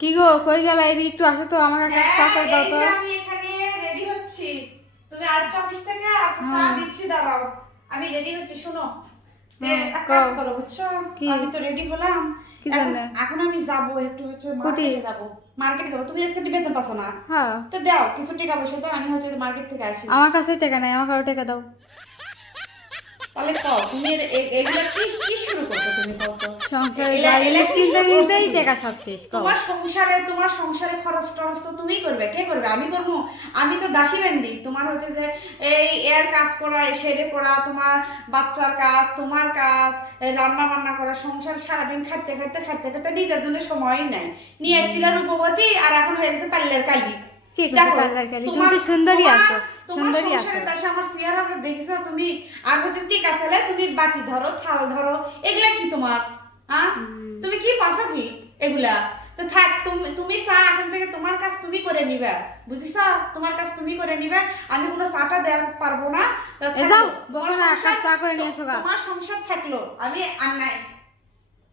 কি গো কই গেলা? এদিকে একটু আসো তো, আমার একটা চা করে দাও তো। আমি এখানে রেডি হচ্ছি। তুমি আসছো অফিস থেকে? আচ্ছা চা হ্যাঁ। দিচ্ছি, দাঁড়াও। আমি রেডি হচ্ছি, শোনো। এক কাজ কও। করো, বুঝছো? কি? আমি তো রেডি হলাম। কি এখন জন্যে? এখন আমি যাবো একটু, হচ্ছে কুটি? মার্কেটে যাবো। তুমি আজকে বেতন পাচ্ছ না? হ্যাঁ। তো দাও কিছু টাকা পয়সা দাও, আমি হচ্ছে মার্কেট থেকে আসি। আমার কাছে টাকা নাই, আমার কারো টাকা দাও। তাহলে কও তুমি এগুলা কি কি শুরু করছো? তুমি কও তো। সংসারে এলা যাই এলা জিনিস কি কিনতে শুরু করছো কিনতেই তুমি? টাকা সব শেষ, কও। তোমার সংসারে খরচ টরচ তো তুমিই করবে, কে করবে? আমি করবো? আমি তো দাসী বান্দি। তোমার হচ্ছে যে এই এর কাজ করা, এই সেরে করা, তোমার বাচ্চার কাজ, তোমার কাজ, এই রান্না বান্না করা, সংসার সারাদিন খাটতে খাটতে খাটতে খাটতে নিজের জন্য সময়ই নাই। নিয়ে ছিল রূপবতী, আর এখন হয়ে গেছে পাল্লের কালি। কি করছে দেখো পার্লার কালি? তুমি তোমার তো সুন্দরী তোমার আছো। তোমার সুন্দরী আছো। সংসারের দেশে আমার চেহারা দেখছো তুমি? আর হচ্ছে ঠিক আছে, তুমি বাটি ধরো, থাল ধরো, এগুলা কি তোমার? হ্যাঁ, তুমি কি পাশো কি এগুলা? তো থাক, তুমি চা এখন থেকে তোমার কাজ তুমি করে নিবে, বুঝিস? তোমার কাজ তুমি করে নিবে। আমি কোনো চাটা দেওয়ার পারবো না। তো এ যাও, থাকলো বকো না, এক কাপ চা করে নিয়ে এসো গা। তোমার সংসার থাকলো, আমি আর নাই।